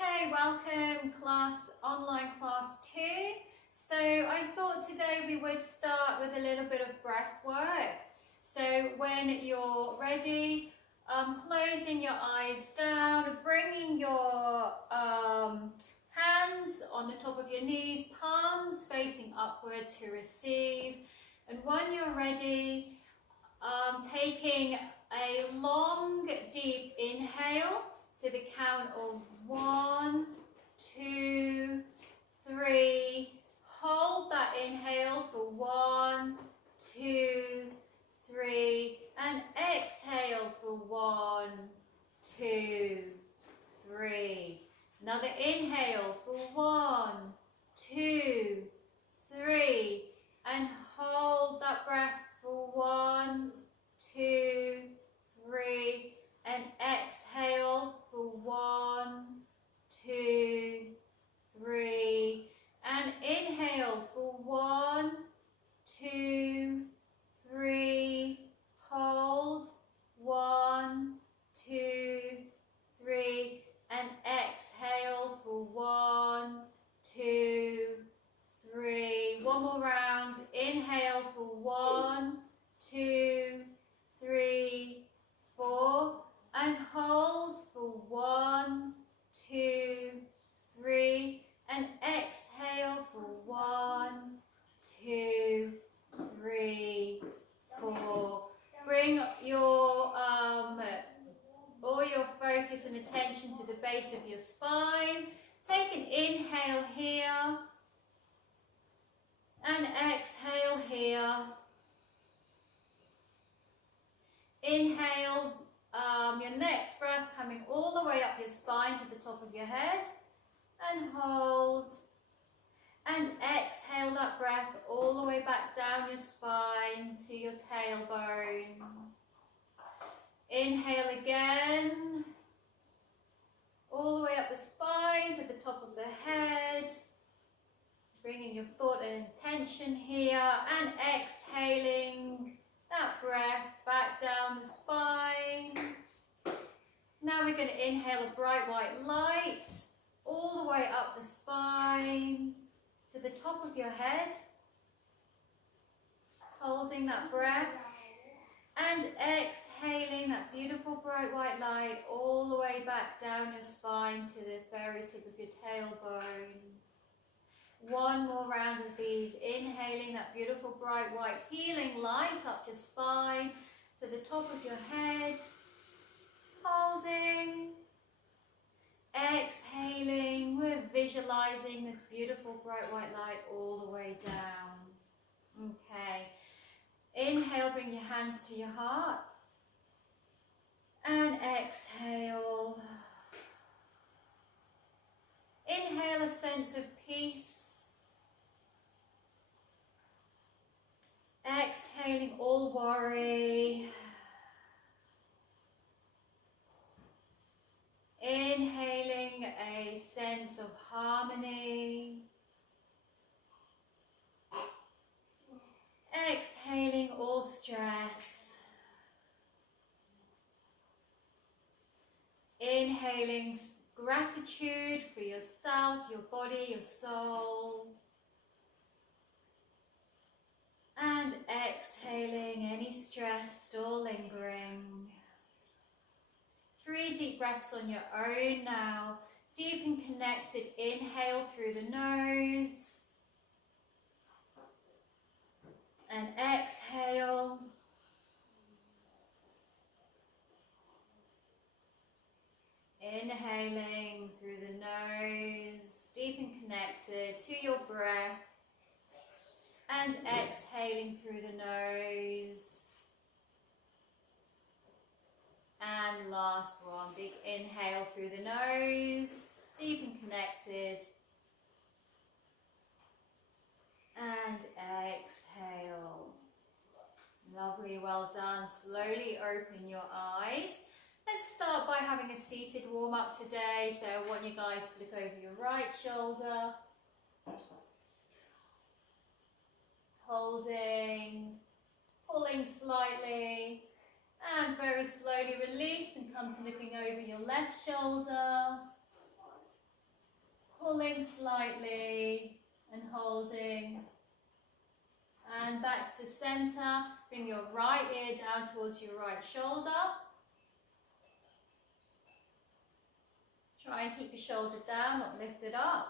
Okay, welcome class, online class 2. So I thought today we would start with a little bit of breath work. So when you're ready, closing your eyes down, bringing your hands on the top of your knees, palms facing upward to receive. And when you're ready, taking a long, deep inhale to the count of 1, 2, 3. Hold that inhale for 1, 2, 3. And exhale for 1, 2, 3. Another inhale for 1, 2, 3. And hold that breath for 1, 2, 3. And exhale for 1, 2, 3. And inhale for 1, 2, 3. Hold 1, 2, 3. And exhale for 1, 2, 3. One more round. Inhale for 1, 2, 3, 4. And hold for 1, 2, 3. And exhale for 1, 2, 3, 4. Bring your all your focus and attention to the base of your spine. Take an inhale here and exhale here. Inhale your next breath coming all the way up your spine to the top of your head, and hold. And exhale that breath all the way back down your spine to your tailbone. Inhale again, all the way up the spine to the top of the head, bringing your thought and intention here, and exhaling that breath back down the spine. Now we're going to inhale a bright white light all the way up the spine to the top of your head, holding that breath, and exhaling that beautiful bright white light all the way back down your spine to the very tip of your tailbone. One more round of these, inhaling that beautiful bright white healing light up your spine to the top of your head, holding, exhaling. We're visualizing this beautiful bright white light all the way down. Okay, inhale, bring your hands to your heart, and exhale. Inhale a sense of peace. Exhaling all worry. Inhaling a sense of harmony. Exhaling all stress. Inhaling gratitude for yourself, your body, your soul. And exhaling any stress still lingering. 3 deep breaths on your own now. Deep and connected. Inhale through the nose. And exhale. Inhaling through the nose. Deep and connected to your breath. And exhaling through the nose. And last one, big inhale through the nose, deep and connected. And exhale. Lovely, well done. Slowly open your eyes. Let's start by having a seated warm-up today. So I want you guys to look over your right shoulder. Holding, pulling slightly, and very slowly release and come to looking over your left shoulder. Pulling slightly and holding. And back to center. Bring your right ear down towards your right shoulder. Try and keep your shoulder down, not lift it up.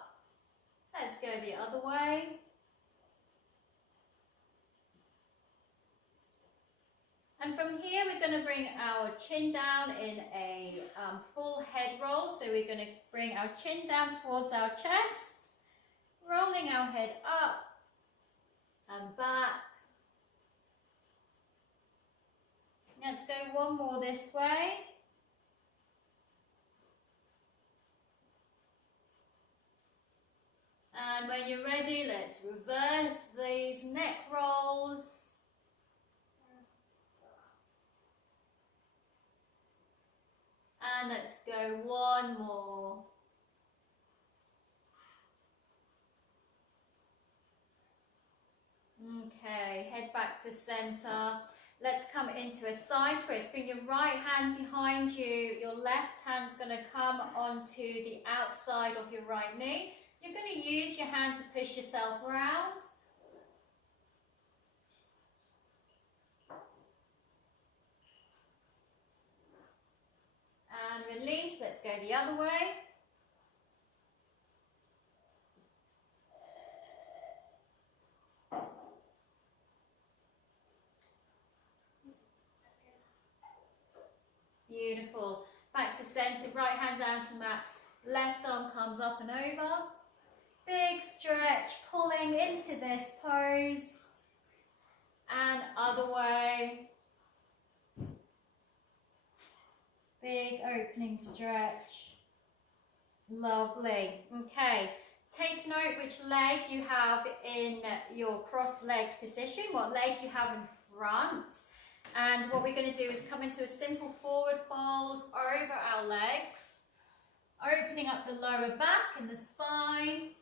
Let's go the other way. And from here, we're going to bring our chin down in a full head roll. So we're going to bring our chin down towards our chest, rolling our head up and back. Let's go one more this way. And when you're ready, let's reverse these neck rolls. And let's go one more. Okay, head back to center. Let's come into a side twist. Bring your right hand behind you. Your left hand's going to come onto the outside of your right knee. You're going to use your hand to push yourself around. And release. Let's go the other way. Beautiful. Back to center, right hand down to mat. Left arm comes up and over. Big stretch, pulling into this pose. And other way. Big opening stretch. Lovely. Okay. Take note which leg you have in your cross-legged position, what leg you have in front. And what we're going to do is come into a simple forward fold over our legs, opening up the lower back and the spine.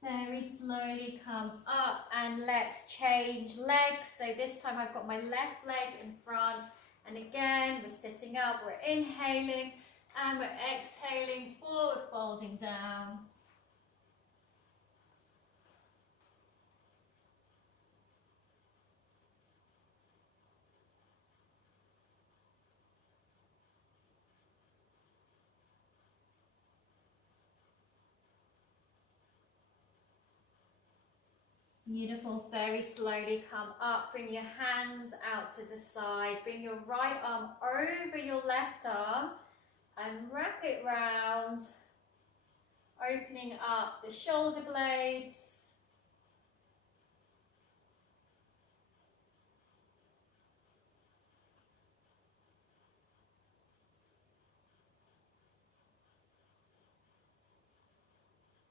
Very slowly come up and let's change legs. So this time I've got my left leg in front, and again we're sitting up, we're inhaling and we're exhaling, forward folding down. Beautiful. Very slowly come up, bring your hands out to the side, bring your right arm over your left arm and wrap it round, opening up the shoulder blades.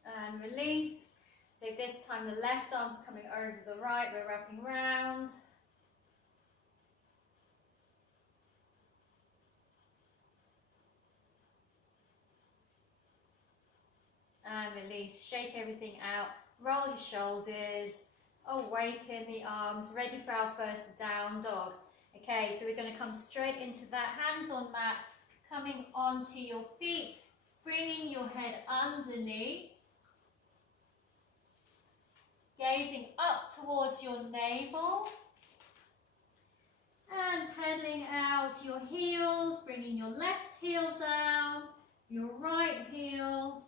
And release. So this time the left arm's coming over the right, we're wrapping round. And release, shake everything out, roll your shoulders, awaken the arms, ready for our first down dog. Okay, so we're going to come straight into that, hands on mat, coming onto your feet, bringing your head underneath. Gazing up towards your navel and pedaling out your heels, bringing your left heel down, your right heel.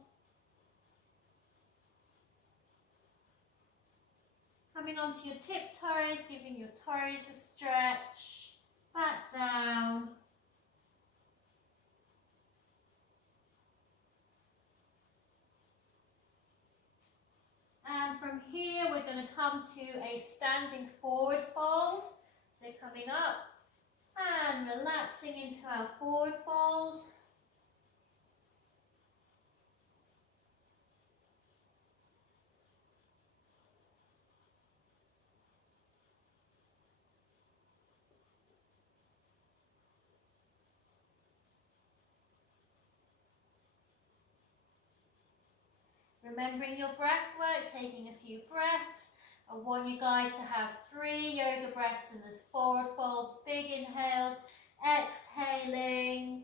Coming onto your tiptoes, giving your toes a stretch, back down. And from here, we're going to come to a standing forward fold. So coming up and relaxing into our forward fold. Remembering your breath work, taking a few breaths. I want you guys to have 3 yoga breaths in this forward fold. Big inhales, exhaling.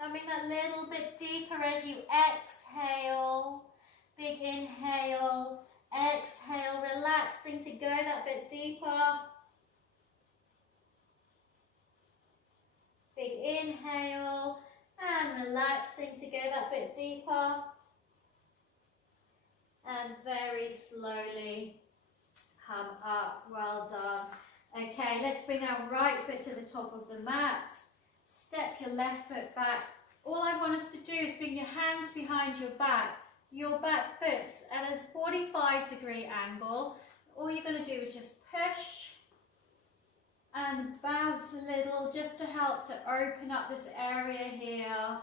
Coming that little bit deeper as you exhale. Big inhale, exhale, relaxing to go that bit deeper. Big inhale and relaxing to go that bit deeper. And very slowly come up. Well done. Okay, let's bring our right foot to the top of the mat. Step your left foot back. All I want us to do is bring your hands behind your back. Your back foot's at a 45-degree angle. All you're going to do is just push and bounce a little just to help to open up this area here.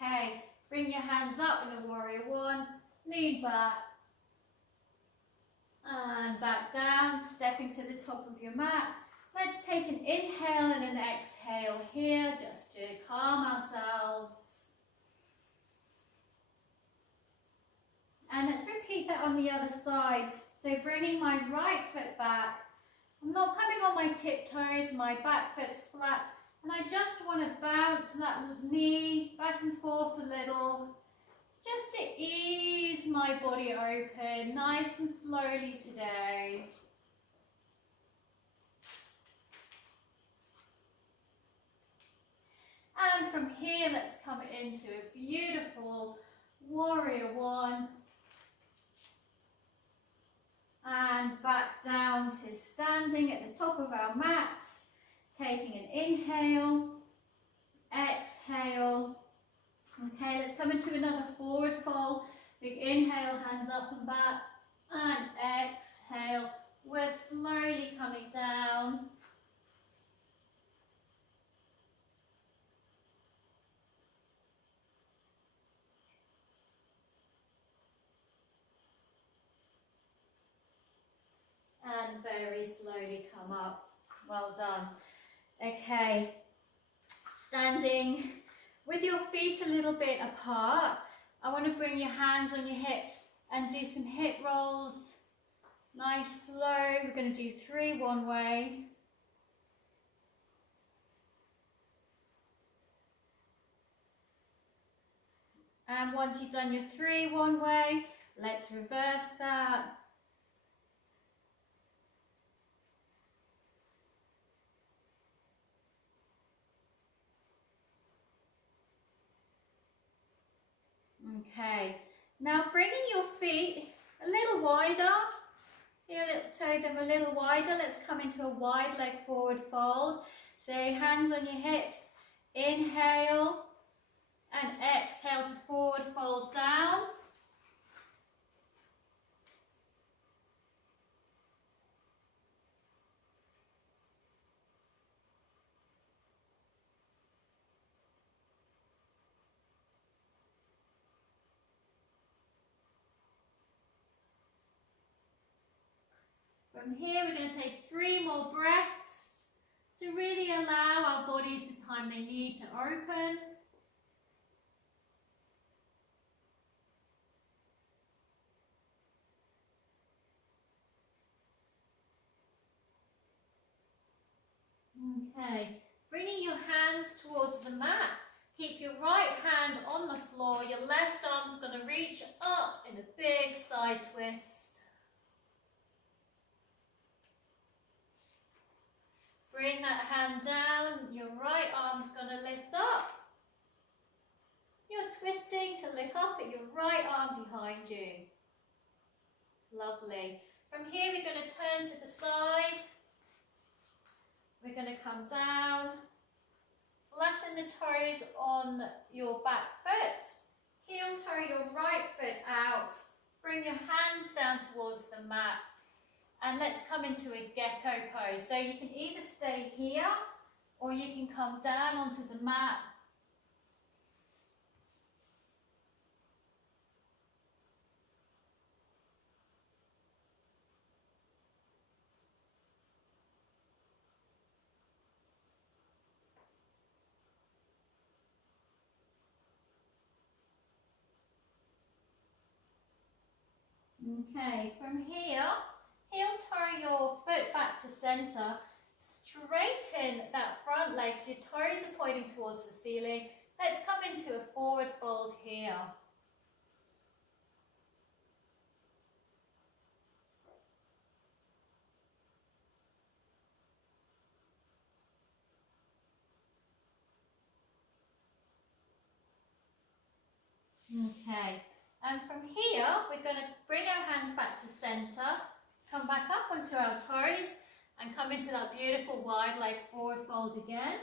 Okay, bring your hands up in a warrior one, lean back and back down, stepping to the top of your mat. Let's take an inhale and an exhale here just to calm ourselves. And let's repeat that on the other side. So bringing my right foot back. I'm not coming on my tiptoes, my back foot's flat. And I just want to bounce that knee back and forth a little, just to ease my body open, nice and slowly today. And from here, let's come into a beautiful warrior one. And back down to standing at the top of our mats. Taking an inhale, exhale. Okay, let's come into another forward fold. Big inhale, hands up and back, and exhale. We're slowly coming down. And very slowly come up. Well done. Okay, standing with your feet a little bit apart. I want to bring your hands on your hips and do some hip rolls. Nice, slow. We're going to do 3 one way. And once you've done your 3 one way, let's reverse that. Okay, now bringing your feet a little wider, toe them a little wider. Let's come into a wide leg forward fold. So hands on your hips, inhale and exhale to forward fold down. From here, we're going to take 3 more breaths to really allow our bodies the time they need to open. Okay, bringing your hands towards the mat. Keep your right hand on the floor. Your left arm's going to reach up in a big side twist. Bring that hand down, your right arm's going to lift up. You're twisting to look up at your right arm behind you. Lovely. From here we're going to turn to the side. We're going to come down. Flatten the toes on your back foot. Heel toe your right foot out. Bring your hands down towards the mat. And let's come into a gecko pose. So you can either stay here or you can come down onto the mat. Okay, from here, heel toe your foot back to center. Straighten that front leg so your toes are pointing towards the ceiling. Let's come into a forward fold here. Okay, and from here, we're going to bring our hands back to center, come back up onto our toes, and come into that beautiful wide leg forward fold again.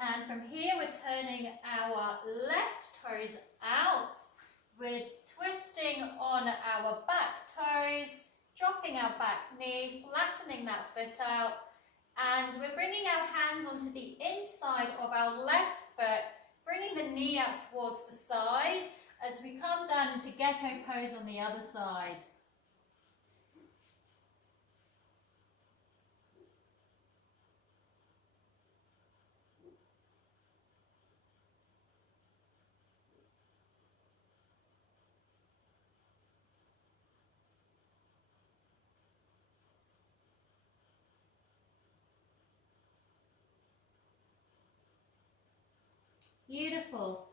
And from here, we're turning our left toes out. We're twisting on our back toes, dropping our back knee, flattening that foot out. And we're bringing our hands onto the inside of our left foot, bringing the knee out towards the side as we come down into gecko pose on the other side. Beautiful.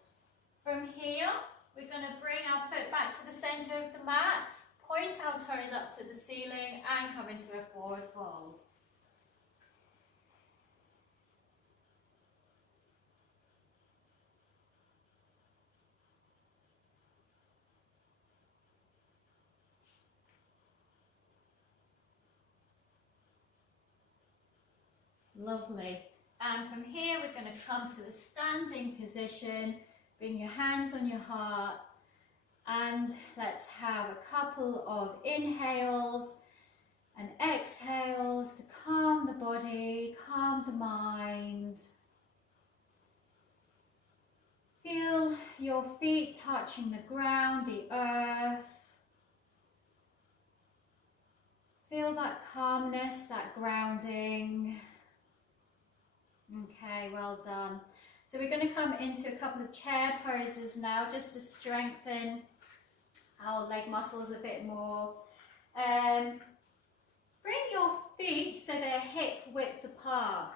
From here, we're going to bring our foot back to the center of the mat, point our toes up to the ceiling and come into a forward fold. Lovely. And from here, we're going to come to a standing position. Bring your hands on your heart. And let's have a couple of inhales and exhales to calm the body, calm the mind. Feel your feet touching the ground, the earth. Feel that calmness, that grounding. Okay, well done. So we're going to come into a couple of chair poses now just to strengthen our leg muscles a bit more. Bring your feet so they're hip width apart.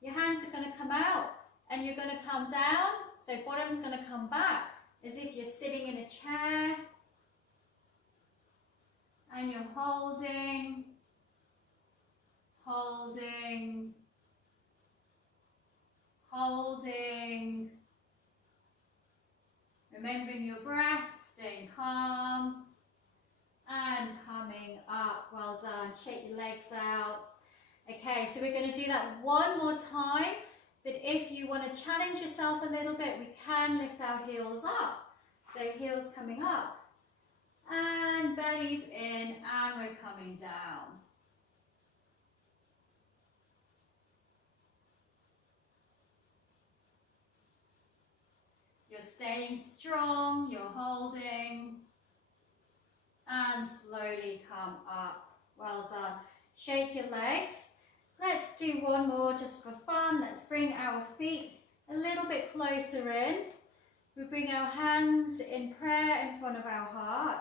Your hands are going to come out and you're going to come down. So bottom's going to come back as if you're sitting in a chair. And you're holding, holding, holding. Remembering your breath, staying calm. And coming up, well done. Shake your legs out. Okay, so we're going to do that one more time. But if you want to challenge yourself a little bit, we can lift our heels up. So heels coming up. And bellies in, and we're coming down. You're staying strong, you're holding. And slowly come up. Well done. Shake your legs. Let's do one more just for fun. Let's bring our feet a little bit closer in. We bring our hands in prayer in front of our heart.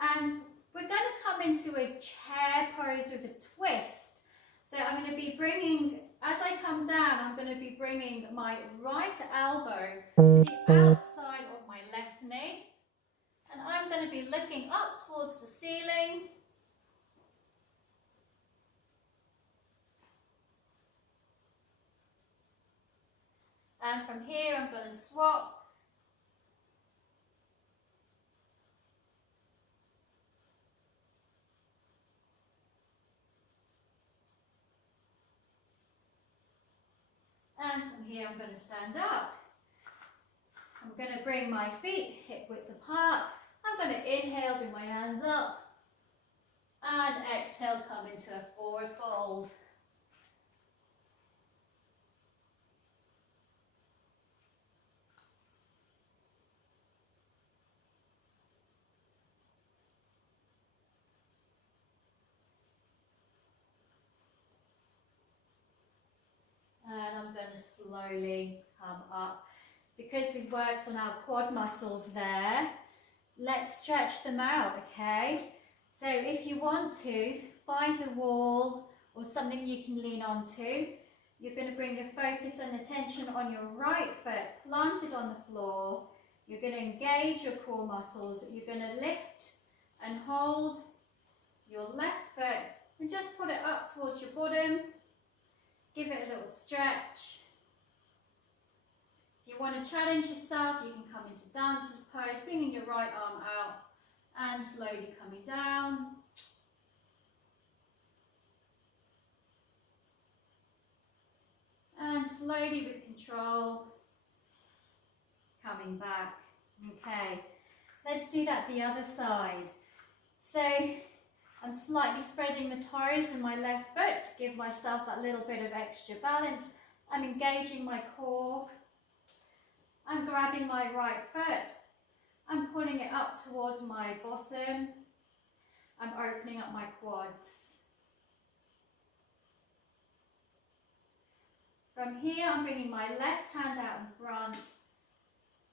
And we're going to come into a chair pose with a twist. So I'm going to be bringing, as I come down, I'm going to be bringing my right elbow to the outside of my left knee. And I'm going to be looking up towards the ceiling. And from here, I'm going to swap. And from here, I'm going to stand up. I'm going to bring my feet hip width apart. I'm going to inhale, bring my hands up. And exhale, come into a forward fold. going to slowly come up. Because we've worked on our quad muscles there, let's stretch them out, okay? So if you want to, find a wall or something you can lean onto. You're going to bring your focus and attention on your right foot, planted on the floor. You're going to engage your core muscles. You're going to lift and hold your left foot and just put it up towards your bottom. Give it a little stretch. If you want to challenge yourself, you can come into dancer's pose, bringing your right arm out and slowly coming down. And slowly with control, coming back. Okay, let's do that the other side. So I'm slightly spreading the toes in my left foot to give myself that little bit of extra balance. I'm engaging my core. I'm grabbing my right foot. I'm pulling it up towards my bottom. I'm opening up my quads. From here, I'm bringing my left hand out in front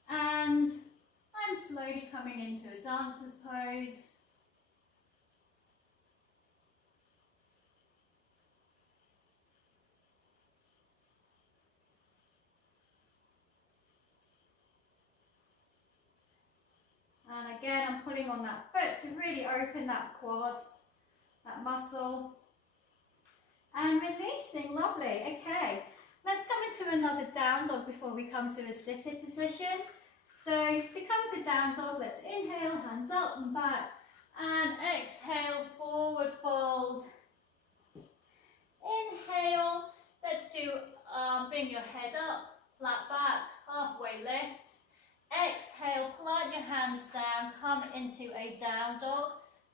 and I'm slowly coming into a dancer's pose. And again, I'm pulling on that foot to really open that quad, that muscle. And releasing, lovely, okay. Let's come into another down dog before we come to a seated position. So to come to down dog, let's inhale, hands up and back, and exhale, forward fold. Inhale, let's do, bring your head up, flat back, halfway lift. Exhale, plant your hands down, come into a down dog,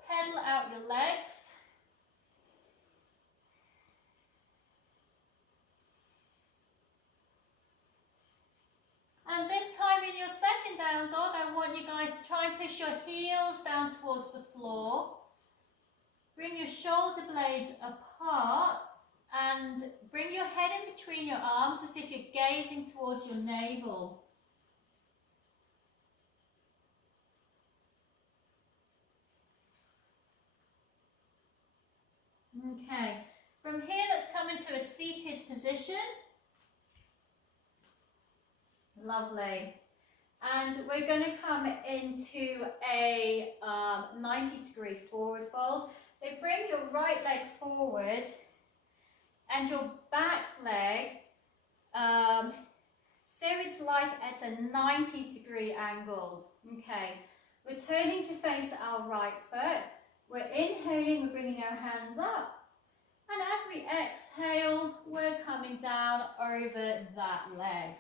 pedal out your legs. And this time in your second down dog, I want you guys to try and push your heels down towards the floor. Bring your shoulder blades apart and bring your head in between your arms as if you're gazing towards your navel. Okay, from here let's come into a seated position. Lovely. And we're going to come into a 90-degree forward fold. So bring your right leg forward and your back leg, so it's like at a 90-degree angle. Okay, we're turning to face our right foot. We're inhaling, we're bringing our hands up. And as we exhale, we're coming down over that leg.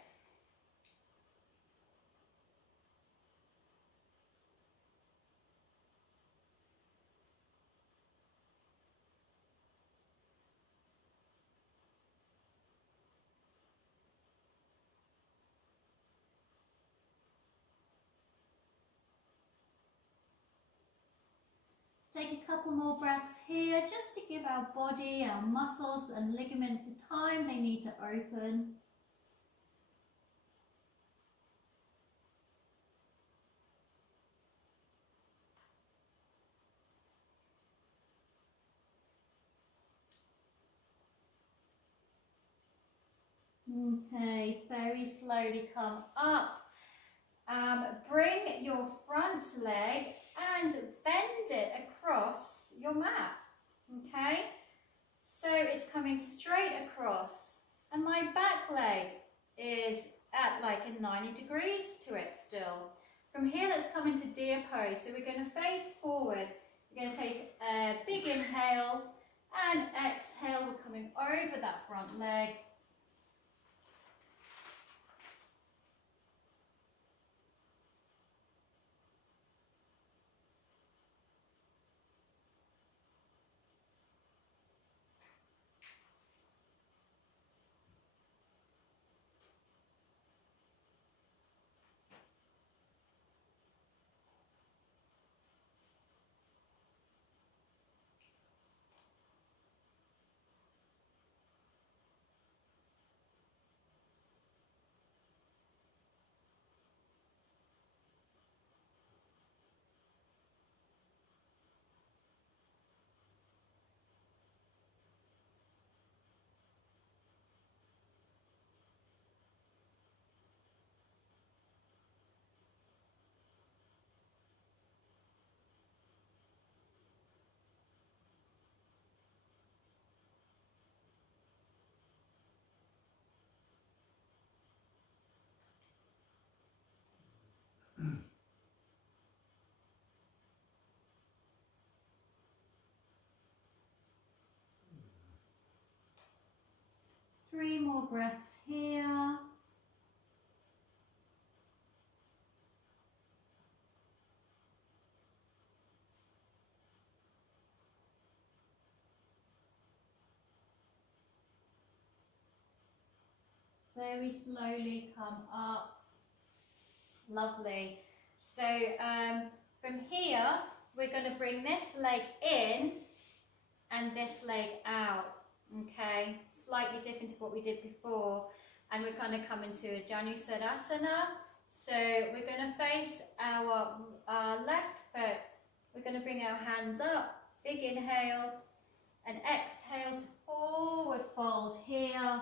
Take a couple more breaths here just to give our body, our muscles and ligaments the time they need to open. Okay, very slowly come up. Bring your front leg and bend it across your mat. Okay, so it's coming straight across and my back leg is at like a 90 degrees to it still. From here, let's come into deer pose. So we're going to face forward. We're going to take a big inhale and exhale. We're coming over that front leg. 3 more breaths here. Very slowly come up. Lovely. So from here, we're going to bring this leg in and this leg out. Okay, slightly different to what we did before. And we're going to come into a Janu Sirsasana. So we're going to face our left foot. We're going to bring our hands up. Big inhale and exhale to forward fold here.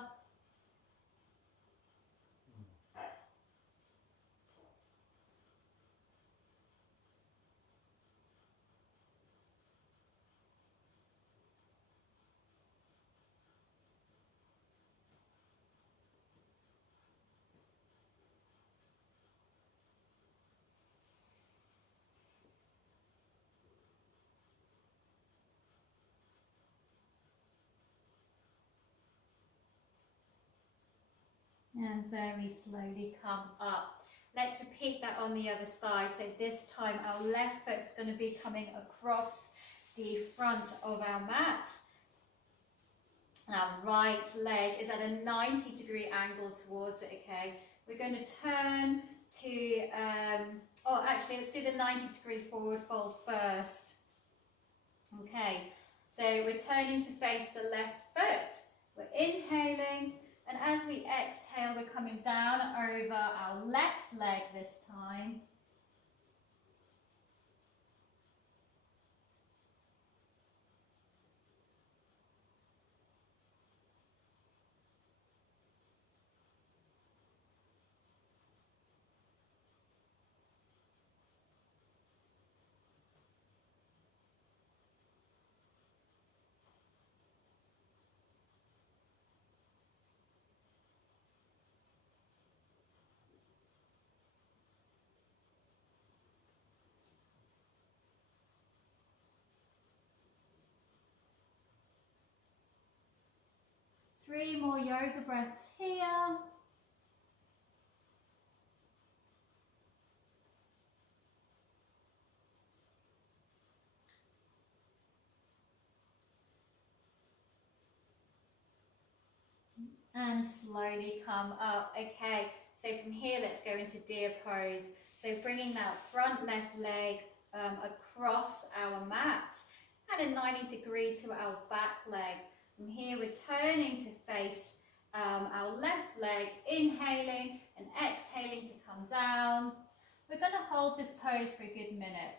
And very slowly come up. Let's repeat that on the other side. So this time our left foot's going to be coming across the front of our mat. And our right leg is at a 90-degree angle towards it, okay? We're going to turn to, actually let's do the 90-degree forward fold first. Okay, so we're turning to face the left foot. We're inhaling. And as we exhale, we're coming down over our left leg this time. Three more yoga breaths here. And slowly come up. Okay, so from here, let's go into deer pose. So bringing that front left leg across our mat and a 90-degree to our back leg. From here, we're turning to face our left leg, inhaling and exhaling to come down. We're going to hold this pose for a good minute.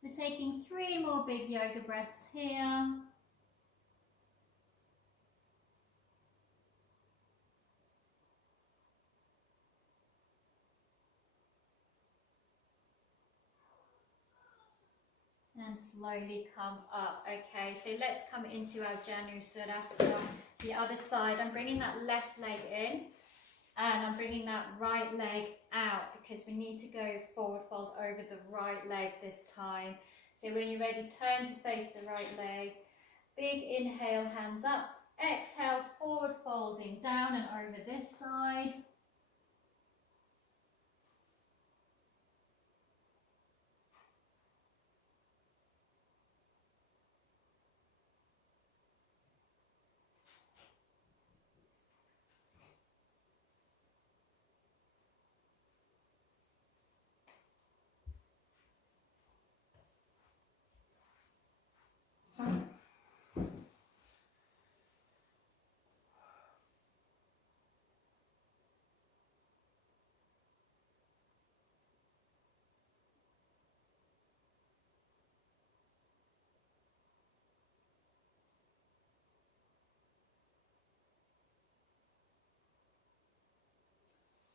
We're taking 3 more big yoga breaths here. And slowly come up. Okay, so let's come into our Janu Sirsasana, the other side. I'm bringing that left leg in and I'm bringing that right leg out because we need to go forward fold over the right leg this time. So when you're ready, turn to face the right leg. Big inhale, hands up. Exhale, forward folding down and over this side.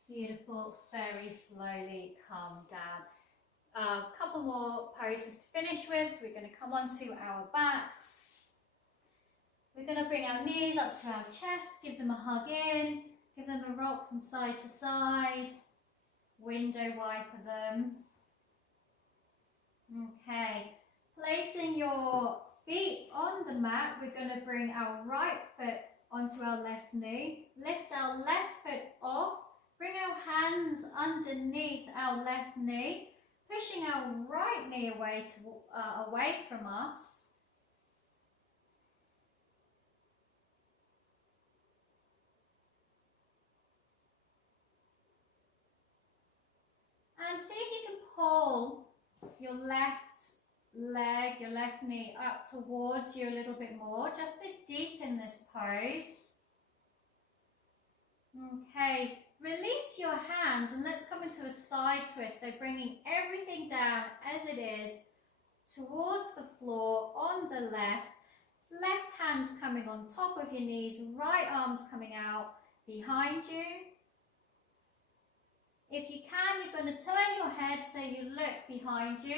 Beautiful. Very slowly calm down. A couple more poses to finish with. So we're going to come onto our backs. We're going to bring our knees up to our chest, give them a hug in, give them a rock from side to side, window wiper them. Okay, placing your feet on the mat, we're going to bring our right foot onto our left knee, lift our left foot off, bring our hands underneath our left knee, pushing our right knee away from us. And see if you can pull your left leg, your left knee up towards you a little bit more, just to deepen this pose. Okay, release your hands and let's come into a side twist. So bringing everything down as it is towards the floor on the left. Left hand's coming on top of your knees, right arm's coming out behind you. If you can, you're going to turn your head so you look behind you.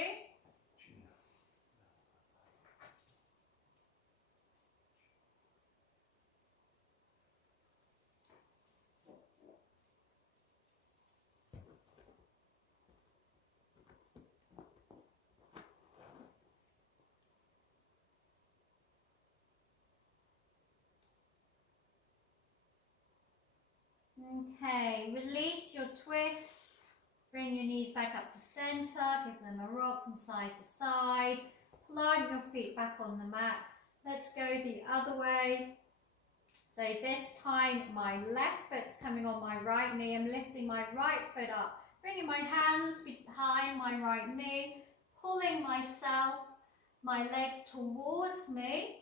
Okay, release your twist. Bring your knees back up to center, give them a rock from side to side. Plant your feet back on the mat. Let's go the other way. So this time my left foot's coming on my right knee. I'm lifting my right foot up, bringing my hands behind my right knee, pulling my legs towards me.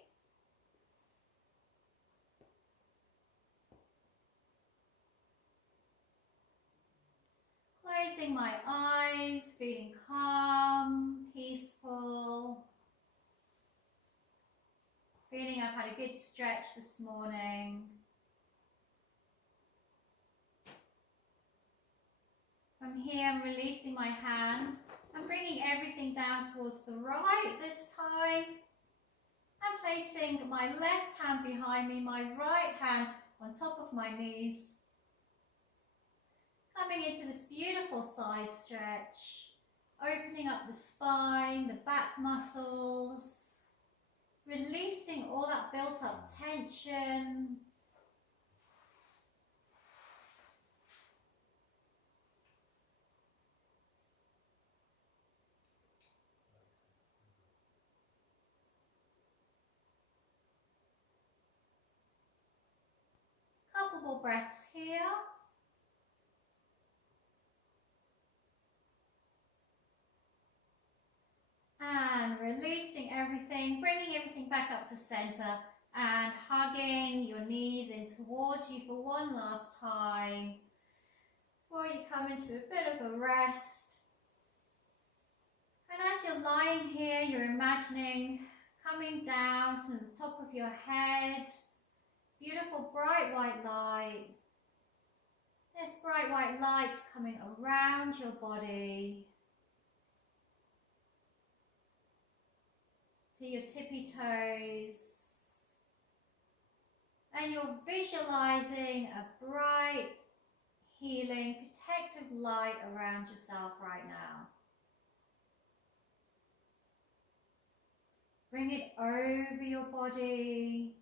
Closing my eyes, feeling calm, peaceful. Feeling I've had a good stretch this morning. From here, I'm releasing my hands. I'm bringing everything down towards the right this time. I'm placing my left hand behind me, my right hand on top of my knees. Coming into this beautiful side stretch, opening up the spine, the back muscles, releasing all that built up tension. Couple more breaths here. And releasing everything, bringing everything back up to center and hugging your knees in towards you for one last time before you come into a bit of a rest. And as you're lying here, you're imagining coming down from the top of your head, beautiful bright white light. This bright white light's coming around your body, to your tippy toes, and you're visualizing a bright, healing, protective light around yourself right now. Bring it over your body,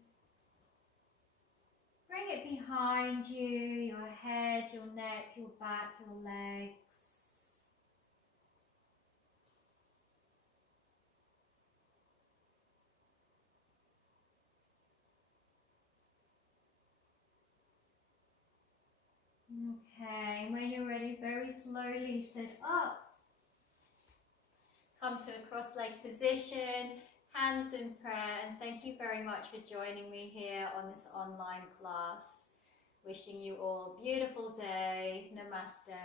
bring it behind you, your head, your neck, your back, your legs. Okay, when you're ready, very slowly sit up. Come to a cross-legged position, hands in prayer, and thank you very much for joining me here on this online class. Wishing you all a beautiful day. Namaste.